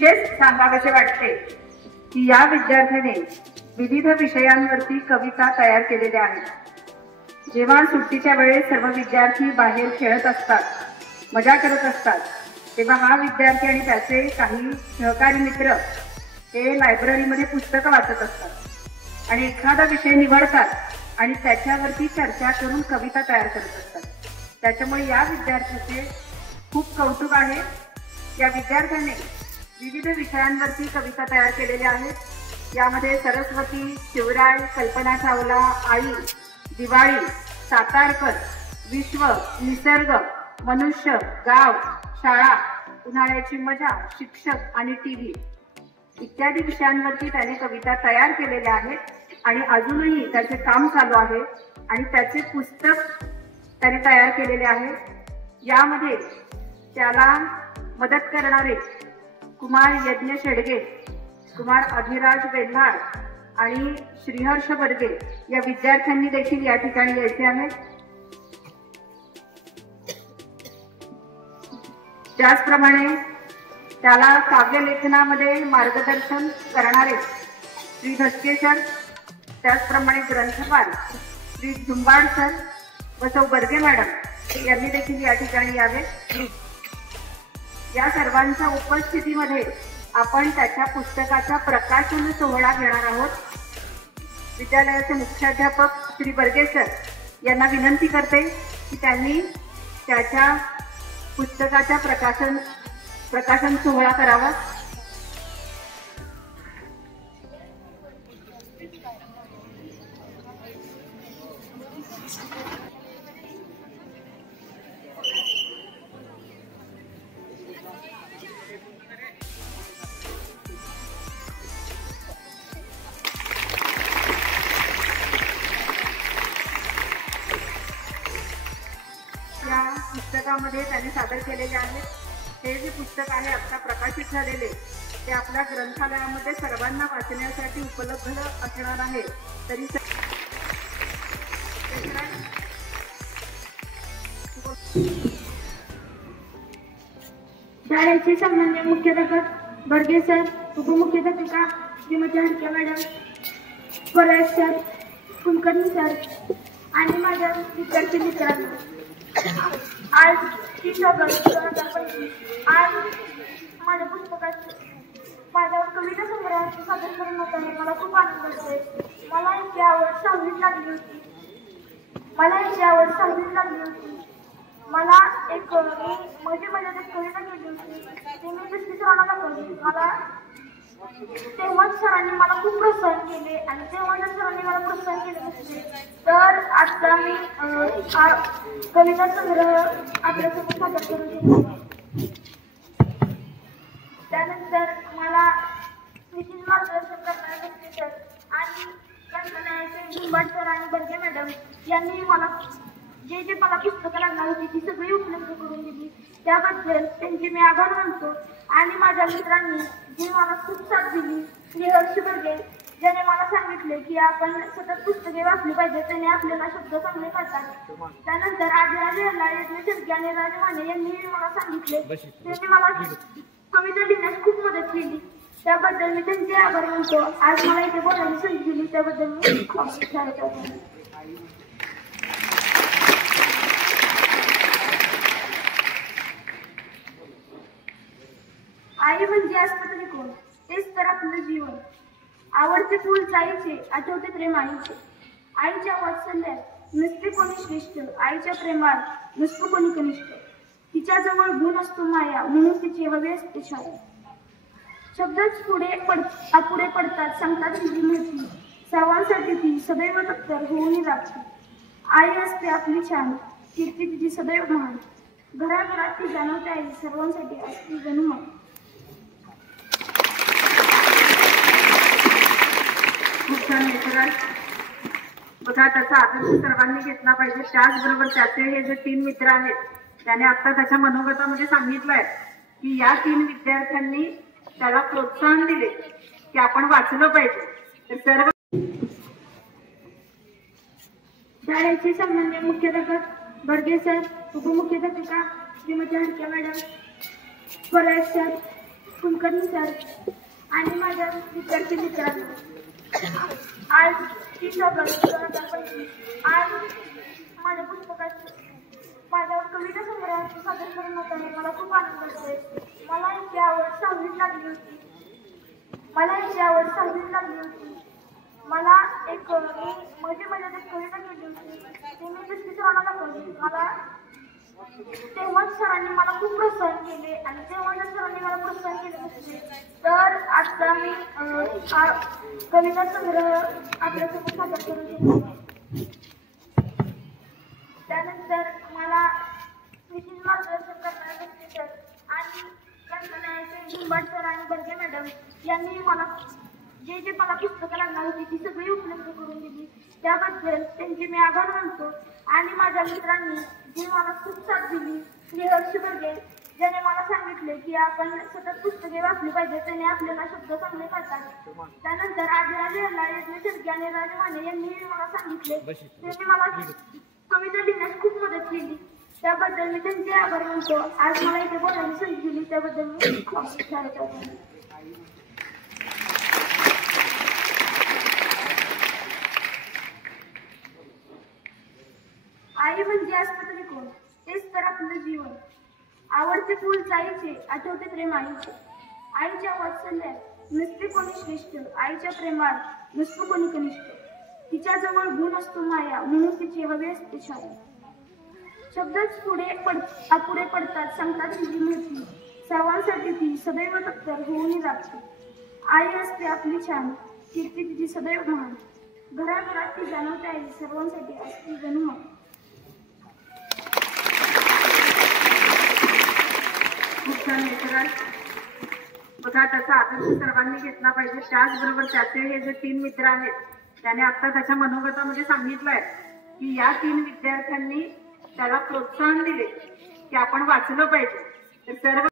विशेष सांगावेसे वाटते की या विद्यार्थ्याने विविध विषयांवरती कविता तयार केलेल्या आहेत। जेव्हा सुट्टीच्या वेळेस सर्व विद्यार्थी बाहेर खेळत असतात, मजा करत असतात, तेव्हा हा विद्यार्थी आणि त्याचे काही सहकारी मित्र हे लायब्ररीमध्ये पुस्तकं वाचत असतात आणि एखादा विषय निवडतात आणि त्याच्यावरती चर्चा करून कविता तयार करत असतात। त्याच्यामुळे या विद्यार्थ्याचे खूप कौतुक आहे। या विद्यार्थ्याने विविध विषयांवरती कविता तयार केलेल्या आहेत। यामध्ये सरस्वती, शिवराय, कल्पना चावला, आई, दिवाळी, सातारकर, विश्व, निसर्ग, मनुष्य, गाव, शाळा, उन्हाळ्याची मजा, शिक्षक आणि टीव्ही इत्यादी विषयांवरती त्याने कविता तयार केलेल्या आहेत आणि अजूनही त्याचे काम चालू आहे आणि त्याचे पुस्तक त्याने तयार केलेले आहे। यामध्ये त्याला मदत करणारे कुमार यज्ञ शेडगे, कुमार अभिराज वेल्हार आणि श्रीहर्ष बर्गे या विद्यार्थ्यांनी देखील या ठिकाणी यायचे आहे। त्याचप्रमाणे त्याला काव्यलेखनामध्ये मार्गदर्शन करणारे श्री धसके सर, त्याचप्रमाणे ग्रंथपाल श्री झुंबाड सर व सौ बर्गे मॅडम यांनी देखील या ठिकाणी यावे। या सर्वांच्या उपस्थितीमध्ये आपण त्याच्या पुस्तकाचा प्रकाशन सोहळा घेणार आहोत। विद्यालयाचे मुख्याध्यापक श्री बर्गे सर यांना विनंती करते की त्यांनी त्याच्या पुस्तकाचा प्रकाशन सोहळा करावा। या पुस्तकामध्ये त्यांनी सादर केलेले आहे। हे जे पुस्तक आहे आता प्रकाशित झालेले ते आपल्या ग्रंथालयामध्ये सर्वांना वाचण्यासाठी उपलब्ध असणार आहे। तरी शाळेचे संबंधित मुख्याध्यापक बर्गे सर, उपमुख्याध्यापिका Shrimati Harke madam, Parayat sir, Kulkarni sir आणि माझ्या विद्यार्थी मित्रांनो, आज 30 ऑगस्ट 2025 आज माझ्या पुस्तकाचे माझ्या कविता संग्रहाचे सादर करून होत आहे। मला खूप आनंद होतोय। मला याची आवड सहावीत लागली होती। मला एक माझ्या कविता केली होती, ती मी दुसरी सरांना दाखवली। मला तेव्हाच सरांनी मला खूप प्रोत्साहन केले आणि तेव्हा जर सरांनी मला प्रोत्साहन केले नसते तर आता मी कविता संग्रह आपल्यासोबत सादर करू शकतो। त्यानंतर मला विशेष मार्गदर्शन करणारे व्यक्ती सर आणि ग्रंथालयाचे झुंबाड सर आणि बर्गे मॅडम यांनी मला जे मला पुस्तकं लागणार होती ती सगळी उपलब्ध करून दिली, त्याबद्दल त्यांचे मी आभार मानतो। आणि माझ्या मित्रांनी जी मला खूप साथ दिली, श्रीहर्ष बर्गे ज्याने मला सांगितले की आपण सतत पुस्तके वाचली पाहिजे, त्याने आपल्याला शब्द चांगले करतात। त्यानंतर आदिराज वेल्हार, यज्ञ शेडगे आणि राज माने यांनी मला सांगितले, त्यांनी मला कविता लिहिण्यास खूप मदत केली, त्याबद्दल मी त्यांचे आभार मानतो। आज मला इथे बोलायची संधी दिली त्याबद्दल मी खूप आभार मानतो। आई म्हणजे असतं तरी कोण, तेच तर आपलं जीवन। आवडते फूल जायचे, आठवते प्रेम आईचे। आईच्या वात्सल्यात नसते कोणी श्रेष्ठ, आईच्या प्रेमात नसतो कोणी कनिष्ठ। तिच्याजवळ गुण असतो माया, म्हणून तिची हवे असते छाया। शब्दच अपुरे पडतात, सांगतात तिची माहिती। सर्वांसाठी ती सदैव तत्पर होऊन राखते। आई असते आपली छान, कीर्ती तिची सदैव महान। घराघरात ती जाणवते आई, सर्वांसाठी असते जणू आई। खूप छान लेखराज बघा, त्याचा आदर्श सर्वांनी घेतला पाहिजे। त्याचबरोबर त्याचे हे जे 3 मित्र आहेत त्याने आता त्याच्या मनोगतामध्ये सांगितलंय की या 3 विद्यार्थ्यांनी त्याला प्रोत्साहन दिले की आपण वाचलं पाहिजे। तर सर्व शाळेचे संबंधित मुख्याध्यापक बर्गे सर, उपमुख्याध्यापिका Shrimati Harke madam, Parayat sir, Kulkarni sir आणि माझ्या विद्यार्थी मित्रांनो, आज 30 ऑगस्ट 2025 आज माझ्या पुस्तकात माझ्यावर कविता संग्रहाचे सादरीकरण होताना मला खूप आनंद होतोय. मला याची आवड 6वीत लागली होती. मला एक माझ्यात एक कविता केली होती, ती मी दुसरी सरांना दाखवली. तेव्हाच सरांनी मला खूप प्रोत्साहन केले आणि तेव्हा जर सरांनी मला प्रोत्साहन केले नसते तर आता मी कविता संग्रह आपल्यासोबत सादर करून घेतला. त्यानंतर मला विशेष मार्गदर्शन करणारे व्यक्ती सर आणि झुंबाट सर आणि बर्गे मॅडम यांनी मला जे मला पुस्तकं लागणार होती ती सगळी उपलब्ध करून दिली. त्याबद्दल त्यांचे मी आभार मानतो. आणि माझ्या मित्रांनी जी मला खूप साथ दिली, श्रीहर्ष बर्गे, ज्याने मला सांगितले की आपण सतत पुस्तके वाचली पाहिजे, त्याने आपल्याला शब्द चांगले करतात. त्यानंतर आदिराज शेळके आणि राज माने यांनी मला सांगितले, त्यांनी मला कविता लिहिण्यास खूप मदत केली. त्याबद्दल मी त्यांचे आभार मानतो. आज मला इथे बोलायची संधी दिली त्याबद्दल मी खूप आभार. आई म्हणजे असतं तरी कोण, तेच तर आपलं जीवन. आवडते फूल जायचे, आठवते प्रेम आईचे. आईच्या वात्सल्यात नसते कोणी श्रेष्ठ, आईच्या प्रेमात नसतो कोणी कनिष्ठ. तिच्याजवळ गुण असतो माया, म्हणून तिची हवी असते छाया. शब्दच अपुरे पडतात, सांगतात तिची मृत्यू. सर्वांसाठी ती सदैव तत्पर होऊन राखते. आई असते आपली छान, कीर्ती तिची सदैव महान. घराघरात ती जाणवते आई, सर्वांसाठी असते जन्म. खूप छान मित्र बघा, त्याचा आदर्श सर्वांनी घेतला पाहिजे. त्याचबरोबर त्याचे हे जे 3 मित्र आहेत त्याने आता त्याच्या मनोगतामध्ये सांगितलंय की या 3 विद्यार्थ्यांनी त्याला प्रोत्साहन दिले की आपण वाचलं पाहिजे. तर सर्व